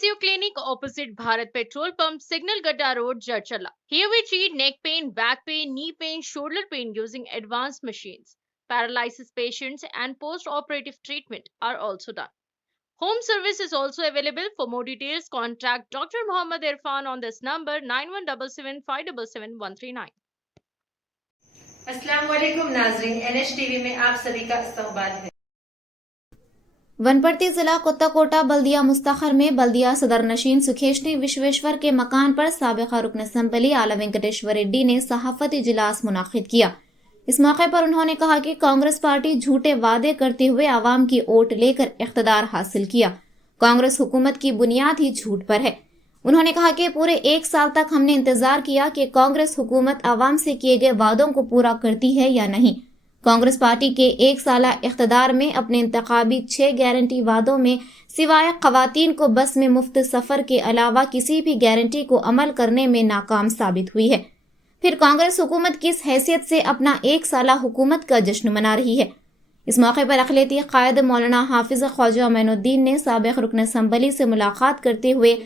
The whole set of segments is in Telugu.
Physio Clinic opposite Bharat Petrol Pump, Signal Gadda Road, Jarchala. Here we treat neck pain, back pain, knee pain, shoulder pain using advanced machines. Paralysis patients and post-operative treatment are also done. Home service is also available. For more details, contact Dr. Muhammad Irfan on this number 9177 577 139. अस्सलाम वालेकुम नाजरीन, NH टीवी में आप सभी का इस्तकबाल है। वनपर्ती जिला कोत्ताकोटा बल्दिया मुस्तखर में बल्दिया सदर नशीन सुखेशनी विश्वेश्वर के मकान पर साबिका रुकन असम्बली आला वेंकटेश्वर रेड्डी ने सहाफती इजलास मुनाकिद किया। इस मौके पर उन्होंने कहा कि कांग्रेस पार्टी झूठे वादे करते हुए आवाम की वोट लेकर इख्तिदार हासिल किया। कांग्रेस हुकूमत की बुनियाद ही झूठ पर है। उन्होंने कहा कि पूरे 1 साल तक हमने इंतजार किया कि कांग्रेस हुकूमत आवाम से किए गए वादों को पूरा करती है या नहीं। कांग्रेस पार्टी के 1 साला इख्तिदार में अपने इंतखाबी 6 गारंटी वादों में सिवाय खवातीन को बस में मुफ्त सफर के अलावा किसी भी गारंटी को अमल करने में नाकाम साबित हुई है। फिर कांग्रेस हुकूमत किस हैसियत से अपना 1 साला हुकूमत का जश्न मना रही है। इस मौके पर अखिलती कायद मौलाना हाफिज ख्वाजा मैनुद्दीन ने साबिक रुकन असम्बली से मुलाकात करते हुए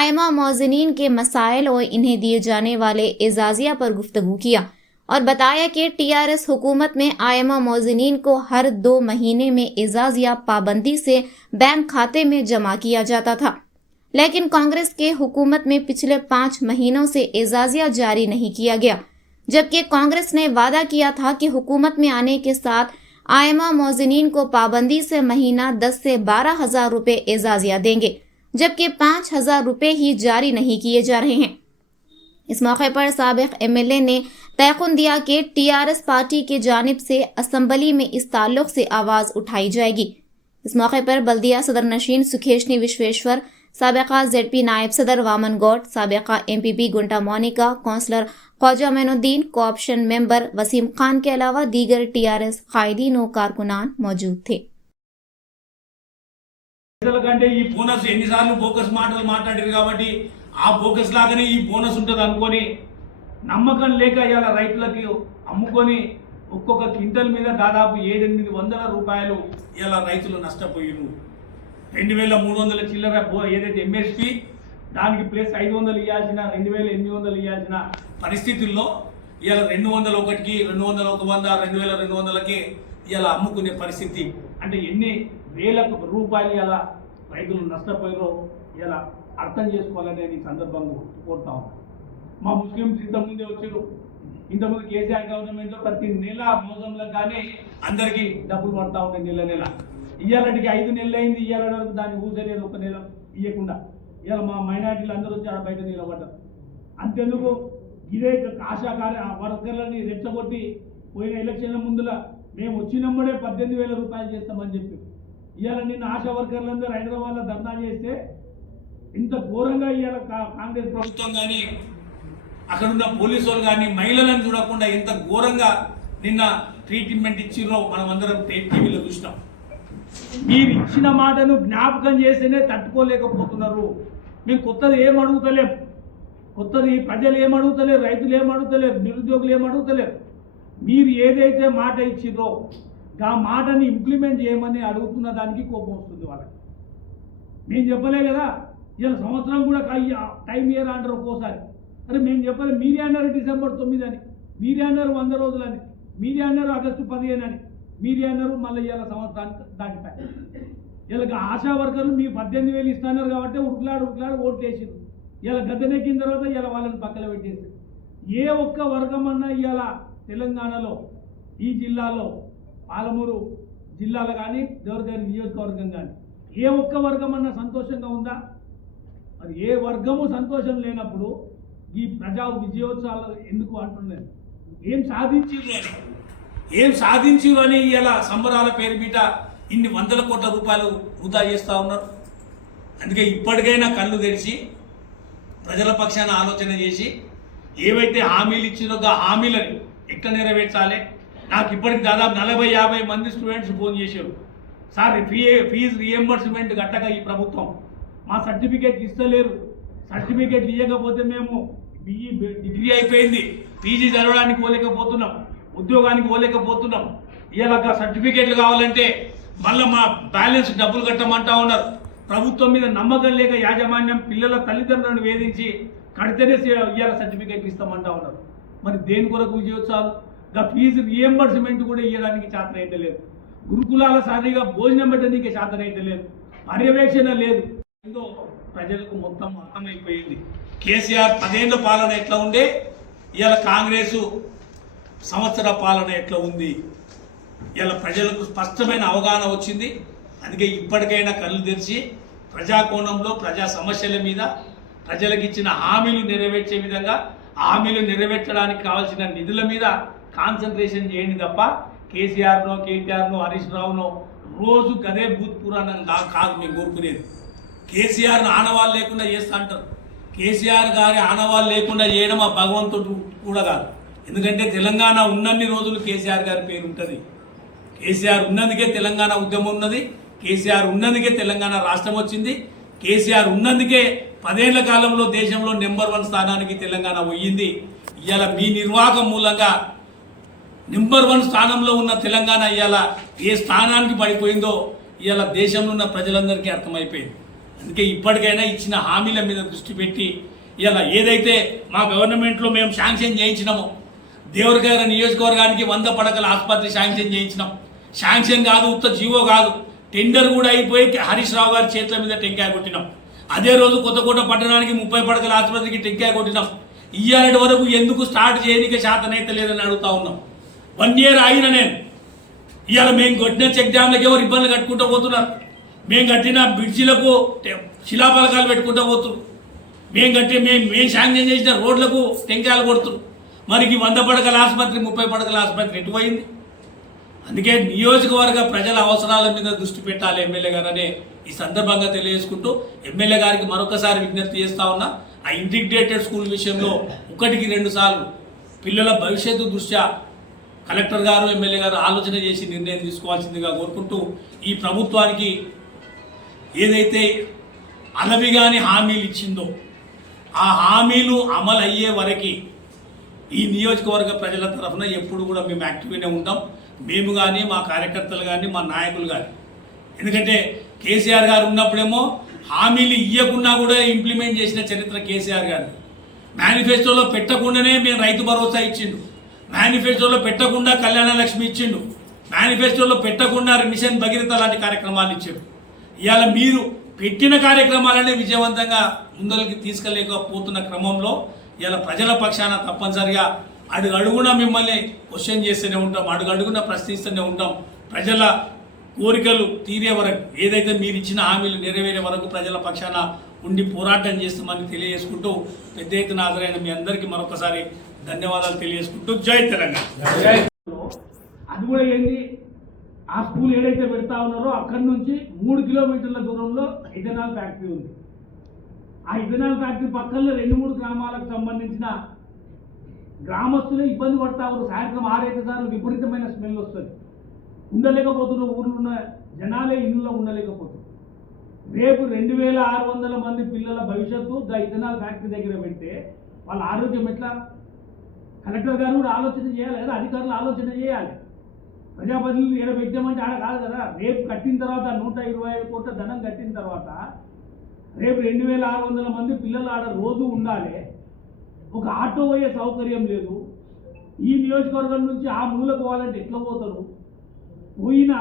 आयमा मौज़िनीन के मसाइल और इन्हें दिए जाने वाले एजाजिया पर गुफ्तगू किया और बताया कि टीआरएस हुकूमत में आयमा मौज़िनीन को हर 2 महीने में एजाजिया पाबंदी से बैंक खाते में जमा किया जाता था, लेकिन कांग्रेस के हुकूमत में पिछले 5 महीनों से एजाजिया जारी नहीं किया गया, जबकि कांग्रेस ने वादा किया था कि हुकूमत में आने के साथ आयमा मौज़िनीन को पाबंदी से महीना 10 से 12 हज़ार रुपये एजाजिया देंगे, जबकि 5,000 रुपये ही जारी नहीं किए जा रहे हैं। इस मौके पर साबिक एमएलए ने तयकुन दिया कि टीआरएस पार्टी की जानिब से असम्बली में इस ताल्लुक से आवाज़ उठाई जाएगी। इस मौके पर बल्दिया सदर नशीन सुखेशनी विश्वेश्वर, साबिका ZP नायब सदर वामन गौड, साबिका MPP Gunta Monika, councillor Khwaja Mainuddin, cooption member Waseem Khan के अलावा दीगर टीआरएस कायदीन और कारकुनान मौजूद थे। కంటే ఈ బోనస్ ఎన్నిసార్లు బోకస్ మాటలు మాట్లాడారు కాబట్టి ఆ బోకస్ లాగానే ఈ బోనస్ ఉంటుంది అనుకొని నమ్మకం లేక ఇలా రైతులకి అమ్ముకొని ఒక్కొక్క క్వింటల్ మీద దాదాపు 700-800 రూపాయలు ఇలా రైతులు నష్టపోయారు। 2300 చిల్లర ఏదైతే MSP దానికి ప్లస్ 500 ఇవ్వాల్సిన 2800 ఇవ్వాల్సిన పరిస్థితుల్లో ఇలా 201కి 200 2200కి ఇలా అమ్ముకునే పరిస్థితి అంటే ఎన్ని వేల రూపాయలు ఇలా రైతులు నష్టపోయారో ఇలా అర్థం చేసుకోవాలని ఈ సందర్భంగా కోరుతా ఉన్నాను। మా ముస్లింస్ ఇంతకుముందే వచ్చారు, ఇంతకుముందు కేసీఆర్ గవర్నమెంట్లో ప్రతి నెల మోసంలో కానీ అందరికీ డబ్బులు పడతా ఉంటాయి నెల నెల। ఇయ్యాలటికి 5 నెలలు అయింది, ఇయ్యాల వరకు దాన్ని ఊసలేదు, 1 నెల ఇవ్వకుండా ఇలా మా మైనార్టీలు అందరూ వచ్చి ఆడ బయట నిలబడ్డారు। అంతెందుకు ఇదే ఆశా వర్కర్లని రెచ్చగొట్టి పోయిన ఎలక్షన్ల ముందులా మేము వచ్చినప్పుడే 18,000 రూపాయలు చేస్తామని చెప్పి ఇవాళ నిన్న ఆశా వర్కర్లందరూ హైదరాబాద్లో ధర్నా చేస్తే ఇంత ఘోరంగా ఇవాళ కాంగ్రెస్ ప్రభుత్వం కానీ అక్కడున్న పోలీసు వాళ్ళు కానీ మహిళలను చూడకుండా ఎంత ఘోరంగా నిన్న ట్రీట్మెంట్ ఇచ్చిర్రో మనం అందరం టీవీలో చూసినాం। మీరు ఇచ్చిన మాటను జ్ఞాపకం చేస్తేనే తట్టుకోలేకపోతున్నారు। మేము కొత్తది ఏం అడుగుతలేం, కొత్తది ప్రజలు ఏం అడుగుతలేరు, రైతులు ఏం అడుగుతలేరు, నిరుద్యోగులు ఏం అడుగుతలేరు। మీరు ఏదైతే మాట ఇచ్చిర్రో ఆ మాటని ఇంప్లిమెంట్ చేయమని అడుగుతున్న దానికి కోపం వస్తుంది వాళ్ళకి। మేము చెప్పలే కదా, ఇలా సంవత్సరం కూడా టైం ఇయర్ అంటారు ఒక్కోసారి। అరే మేము చెప్పలే, మీరే అన్నారు డిసెంబర్ 9 అని, మీరే అన్నారు 100 రోజులని, మీరే అన్నారు ఆగస్టు 15 అని, మీరే అన్నారు మళ్ళీ ఇలా సంవత్సరానికి దాటిపోయి ఇలా ఆశా వర్కర్లు మీ 18,000 ఇస్తున్నారు కాబట్టి ఉట్లాడు ఓట్లు వేసారు। ఇలా గద్దెనెక్కిన తర్వాత ఇలా వాళ్ళని పక్కన పెట్టేసి ఏ ఒక్క వర్గం అన్నా ఇలా తెలంగాణలో ఈ జిల్లాలో పాలమూరు జిల్లాలో కానీ దేవరగారి నియోజకవర్గం కానీ ఏ ఒక్క వర్గం అన్నా సంతోషంగా ఉందా? మరి ఏ వర్గము సంతోషం లేనప్పుడు ఈ ప్రజా విజయోత్సవాలు ఎందుకు అంటున్నారు? ఏం సాధించిరు అని ఇలా సంబరాల పేరు మీద ఇన్ని 100 కోట్ల రూపాయలు వృధా చేస్తూ ఉన్నారు। అందుకే ఇప్పటికైనా కళ్ళు తెరిచి ప్రజల పక్షాన ఆలోచన చేసి ఏవైతే హామీలు ఇచ్చినో ఆ హామీలని ఎట్లా నెరవేర్చాలి। నాకు ఇప్పటికి దాదాపు 40-50 మంది స్టూడెంట్స్ ఫోన్ చేశారు, సార్ ఫీజు రియంబర్స్మెంట్ గట్టగా ఈ ప్రభుత్వం మా సర్టిఫికేట్ ఇస్తలేరు, సర్టిఫికేట్లు ఇవ్వకపోతే మేము డిగ్రీ అయిపోయింది, పీజీ చదవడానికి పోలేకపోతున్నాం, ఉద్యోగానికి పోలేకపోతున్నాం, ఇలా సర్టిఫికేట్లు కావాలంటే మళ్ళీ మా బ్యాలెన్స్ డబ్బులు కట్టమంటా ఉన్నారు। ప్రభుత్వం మీద నమ్మకం లేక యాజమాన్యం పిల్లల తల్లిదండ్రులను వేధించి కడితేనే ఇవాళ సర్టిఫికేట్ ఇస్తామంటా ఉన్నారు. మరి దేని కొరకు విజయోత్సవాలు? ఇంకా ఫీజు రియంబర్స్మెంట్ కూడా ఇవ్వడానికి చేతన అయితే లేదు. గురుకులాల సారిగా భోజనం పెట్టడానికి చేతన అయితే లేదు. పర్యవేక్షణ లేదు. ఏదో ప్రజలకు మొత్తం అర్థమైపోయింది. కేసీఆర్ 10 ఏళ్ల పాలన ఎట్లా ఉండే, ఇవాళ కాంగ్రెస్ సంవత్సర పాలన ఎట్లా ఉంది. ఇలా ప్రజలకు స్పష్టమైన అవగాహన వచ్చింది. అందుకే ఇప్పటికైనా కళ్ళు తెరిచి ప్రజాకోణంలో ప్రజా సమస్యల మీద ప్రజలకు ఇచ్చిన హామీలు నెరవేర్చే విధంగా హామీలు నెరవేర్చడానికి కావాల్సిన నిధుల మీద కాన్సన్ట్రేషన్ చేయండి తప్ప కేసీఆర్నో కేటీఆర్నో హరీష్ రావునో రోజు గదే భూత్ పురాణం కాదు మేము కోరుకునేది. కేసీఆర్ను ఆనవాళ్ళు లేకుండా చేస్తా అంటారు. కేసీఆర్ గారి ఆనవాళ్ళు లేకుండా చేయడం ఆ భగవంతుడు కూడా కాదు. ఎందుకంటే తెలంగాణ ఉన్నన్ని రోజులు కేసీఆర్ గారి పేరు ఉంటుంది. కేసీఆర్ ఉన్నందుకే తెలంగాణ ఉద్యమం ఉన్నది. కేసీఆర్ ఉన్నందుకే తెలంగాణ రాష్ట్రం వచ్చింది. కేసీఆర్ ఉన్నందుకే 10 ఏళ్ల కాలంలో దేశంలో నెంబర్ 1 స్థానానికి తెలంగాణ పోయింది. ఇవాళ మీ నిర్వాహకం మూలంగా నెంబర్ 1 స్థానంలో ఉన్న తెలంగాణ ఇవాళ ఏ స్థానానికి పడిపోయిందో ఇవాళ దేశంలో ఉన్న ప్రజలందరికీ అర్థమైపోయింది. అందుకే ఇప్పటికైనా ఇచ్చిన హామీల మీద దృష్టి పెట్టి ఇవాళ ఏదైతే మా గవర్నమెంట్లో మేము శాంక్షన్ చేయించినామో, దేవరగారి నియోజకవర్గానికి 100 పడకల ఆసుపత్రి శాంక్షన్ చేయించినాం. శాంక్షన్ కాదు, ఉత్త జీవో కాదు, టెండర్ కూడా అయిపోయి హరీష్ రావు గారి చేతుల మీద టెంకాయ కొట్టినాం. అదే రోజు కొత్తకోట పట్టణానికి 30 పడకల ఆసుపత్రికి టెంకాయ కొట్టినాం. ఇయ్యాలటి వరకు ఎందుకు స్టార్ట్ చేయడానికి శాతనైతే లేదని అడుగుతా ఉన్నాం. 1 year ఆగిన నేను ఇవాళ మేము కొట్టిన చెక్ డ్యామ్లకి ఎవరు ఇబ్బందులు కట్టుకుంటూ పోతున్నారు. మేము కట్టిన బ్రిడ్జిలకు శిలాపలకాలు పెట్టుకుంటూ పోతున్నారు. మేము శాంక్షన్ చేసిన రోడ్లకు టెంకాయలు కొడుతున్నారు. మరి 100 పడకల ఆసుపత్రి 30 పడకల ఆసుపత్రి ఎటుపోయింది? అందుకే నియోజకవర్గ ప్రజల అవసరాల మీద దృష్టి పెట్టాలి ఎమ్మెల్యే గారు అనే ఈ సందర్భంగా తెలియజేసుకుంటూ ఎమ్మెల్యే గారికి మరొకసారి విజ్ఞప్తి చేస్తా ఉన్నా. ఆ ఇంటిగ్రేటెడ్ స్కూల్ విషయంలో 1కి 2 సార్లు పిల్లల భవిష్యత్తు దృష్ట్యా కలెక్టర్ గారు ఎమ్మెల్యే గారు ఆలోచన చేసి నిర్ణయం తీసుకోవాల్సిందిగా కోరుకుంటూ ఈ ప్రభుత్వానికి ఏదైతే అలవిగాని హామీలు ఇచ్చిందో ఆ హామీలు అమలు అయ్యే వరకు ఈ నియోజకవర్గ ప్రజల తరఫున ఎప్పుడు కూడా మేము యాక్టివ్గానే ఉంటాం. మేము కానీ, మా కార్యకర్తలు కానీ, మా నాయకులు కానీ. ఎందుకంటే కేసీఆర్ గారు ఉన్నప్పుడేమో హామీలు ఇవ్వకుండా కూడా ఇంప్లిమెంట్ చేసిన చరిత్ర కేసీఆర్ గారు. మేనిఫెస్టోలో పెట్టకుండానే మేము రైతు భరోసా ఇచ్చిండు. మేనిఫెస్టోలో పెట్టకుండా కళ్యాణ లక్ష్మి ఇచ్చిండు. మేనిఫెస్టోలో పెట్టకుండా మిషన్ భగీరథ లాంటి కార్యక్రమాలు ఇచ్చాడు. ఇవాళ మీరు పెట్టిన కార్యక్రమాలనే విజయవంతంగా ముందరికి తీసుకెళ్ళలేకపోతున్న క్రమంలో ఇలా ప్రజల పక్షాన తప్పనిసరిగా అడుగున మిమ్మల్ని క్వశ్చన్ చేస్తూనే ఉంటాం, అడుగున ప్రశ్నిస్తూనే ఉంటాం. ప్రజల కోరికలు తీరే వరకు, ఏదైతే మీరు ఇచ్చిన హామీలు నెరవేరే వరకు ప్రజల పక్షాన ఉండి పోరాటం చేస్తామని తెలియజేసుకుంటూ పెద్ద ఎత్తున హాజరైన మీ అందరికీ మరొకసారి ధన్యవాదాలు తెలియజేసుకుంటూ జై తెలంగాణ. అది కూడా ఏంది, ఆ స్కూల్ ఏదైతే పెడతా ఉన్నారో అక్కడి నుంచి 3 కిలోమీటర్ల దూరంలో ఇథనాల్ ఫ్యాక్టరీ ఉంది. ఆ ఇథనాల్ ఫ్యాక్టరీ పక్కన 2-3 గ్రామాలకు సంబంధించిన గ్రామస్తులే ఇబ్బంది పడతా ఉన్నారు. సాయంత్రం 6-5 సార్లు విపరీతమైన స్మెల్ వస్తుంది. ఉండలేకపోతున్నారు. ఊర్లో ఉన్న జనాలే ఇళ్ళలో ఉండలేకపోతున్నారు. రేపు 2600 మంది పిల్లల భవిష్యత్తు ఇథనాల్ ఫ్యాక్టరీ దగ్గర పెడితే వాళ్ళ ఆరోగ్యం ఎట్లా? కలెక్టర్ గారు కూడా ఆలోచన చేయాలి కదా, అధికారులు ఆలోచన చేయాలి. ప్రజాప్రతినిధులు ఏడ పెట్టామంటే ఆడ కాదు కదా. రేపు కట్టిన తర్వాత 125 కోట్ల ధనం కట్టిన తర్వాత రేపు 2600 మంది పిల్లలు ఆడ రోజు ఉండాలి. ఒక ఆటో పోయే సౌకర్యం లేదు. ఈ నియోజకవర్గం నుంచి ఆ మూలకు పోవాలంటే ఎట్లా పోతారు? పోయినా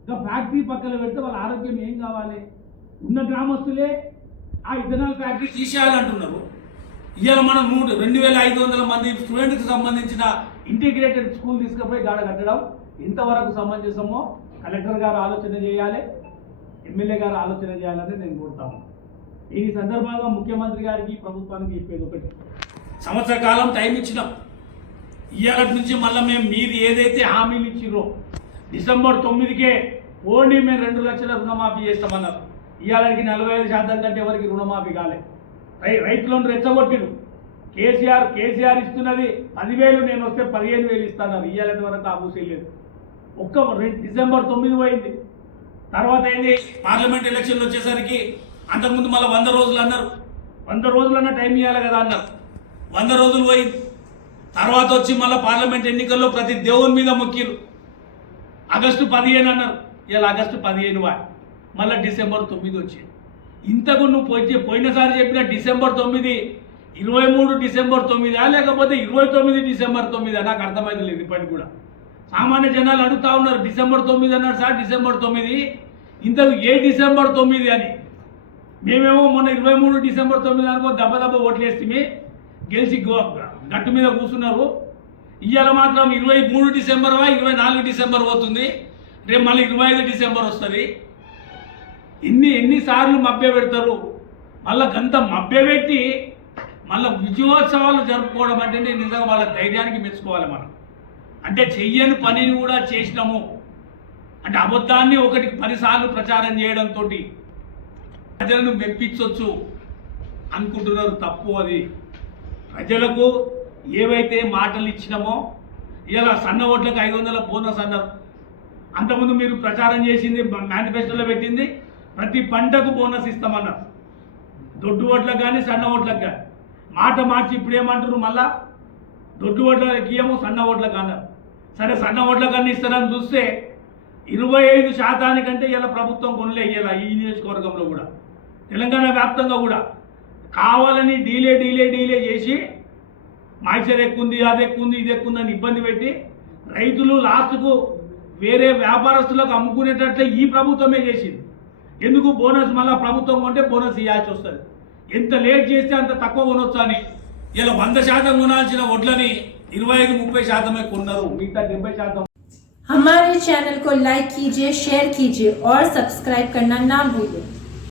ఇంకా ఫ్యాక్టరీ పక్కన పెడితే వాళ్ళ ఆరోగ్యం ఏం కావాలి? ఉన్న గ్రామస్తులే ఆ ఇథనాల్ ఫ్యాక్టరీ తీసేయాలంటున్నారు. ఇవాళ మనం 2500 మంది స్టూడెంట్కి సంబంధించిన ఇంటిగ్రేటెడ్ స్కూల్ తీసుకుపోయి గాడ కట్టడం ఇంతవరకు సమంజసమో కలెక్టర్ గారు ఆలోచన చేయాలి, ఎమ్మెల్యే గారు ఆలోచన చేయాలని నేను కోరుతాను. ఈ సందర్భంగా ముఖ్యమంత్రి గారికి ప్రభుత్వానికి చెప్పేది ఒకటి, సంవత్సర కాలం టైం ఇచ్చినాం. ఇవాళ నుంచి మళ్ళీ మీరు ఏదైతే హామీలు ఇచ్చిర్రో డిసెంబర్ 9కే ఓన్లీ మేము 2 లక్షల రుణమాఫీ చేస్తామన్నారు. ఇవాళకి 45% కంటే ఎవరికి రుణమాఫీ కాలే. రైతులను రెచ్చగొట్టిరు. కేసీఆర్ ఇస్తున్నది 10,000, నేను వస్తే 15,000 ఇస్తాను. ఇవాళ వరకు ఆ ఊసే లేదు. డిసెంబర్ 9 పోయింది. తర్వాత ఏంది, పార్లమెంట్ ఎలక్షన్లు వచ్చేసరికి అంతకుముందు మళ్ళీ 100 రోజులు అన్నారు. 100 రోజులన్నా టైం ఇవ్వాలి కదా అన్నారు. 100 రోజులు పోయింది. తర్వాత వచ్చి మళ్ళీ పార్లమెంట్ ఎన్నికల్లో ప్రతి దేవుని మీద మొక్కిరు. ఆగస్టు 15 అన్నారు. ఇలా ఆగస్టు 15 మళ్ళీ డిసెంబర్ 9 వచ్చింది. ఇంతకు నువ్వు పోయినసారి చెప్పిన డిసెంబర్ 9 23 డిసెంబర్ 9 లేకపోతే 29 డిసెంబర్ 9 నాకు అర్థమైతలేదు ఇప్పటికి కూడా. సామాన్య జనాలు అడుగుతా ఉన్నారు డిసెంబర్ 9 అన్నాడు సార్ డిసెంబర్ 9 ఇంతకు ఏ డిసెంబర్ 9 అని. మేమేమో మొన్న 23 డిసెంబర్ 9 అనుకో దెబ్బ ఓట్లేస్తే గెలిచి గట్టు మీద కూర్చున్నారు. ఇవాళ మాత్రం 23 డిసెంబర్ 24 డిసెంబర్ పోతుంది, రేపు మళ్ళీ 25 డిసెంబర్ వస్తుంది. ఎన్నిసార్లు మభ్య పెడతారు. మళ్ళీ గంత మభ్య పెట్టి మళ్ళీ విజయోత్సవాలు జరుపుకోవడం అంటే నిజంగా వాళ్ళ ధైర్యానికి మెచ్చుకోవాలి మనం. అంటే చెయ్యని పనిని కూడా చేసినాము అంటే అబద్ధాన్ని 10 సార్లు ప్రచారం చేయడంతో ప్రజలను మెప్పించవచ్చు అనుకుంటున్నారు. తప్పు అది. ప్రజలకు ఏవైతే మాటలు ఇచ్చినామో ఇలా సన్న ఓట్లకు 500 బోనస్ అన్నారు. అంతకుముందు మీరు ప్రచారం చేసింది మేనిఫెస్టోలో పెట్టింది ప్రతి పంటకు బోనస్ ఇస్తామన్నారు. దొడ్డు ఓట్లకు కానీ సన్న ఓట్లకు కానీ మాట మార్చి ఇప్పుడు ఏమంటారు మళ్ళా దొడ్డు ఓట్లకి ఇయ్యము సన్న ఓట్లకు అన్నారు. సరే సన్న ఓట్లకన్నా ఇస్తారని చూస్తే 25% ఇలా ప్రభుత్వం కొనలే ఇలా ఈ నియోజకవర్గంలో కూడా తెలంగాణ వ్యాప్తంగా కూడా కావాలని డీలే చేసి మాయిచర్ ఎక్కుంది అది ఎక్కుంది ఇది ఎక్కుంది అని ఇబ్బంది పెట్టి రైతులు లాస్ట్కు వేరే వ్యాపారస్తులకు అమ్ముకునేటట్లే ఈ ప్రభుత్వమే చేసింది. ఎందుకు బోనస్ మళ్ళీ ప్రభుత్వం కొంటే బోనస్ ఇవ్వాల్సి వస్తుంది. ఎంత లేట్ చేస్తే అంత తక్కువ కొనొచ్చు అని ఇలా 100% కొనాల్సిన వడ్లని 25-30% కొన్నారు, మిగతా 70%. हमारे चैनल को लाइक कीजिए, शेयर कीजिए और सब्सक्राइब करना ना भूलिए।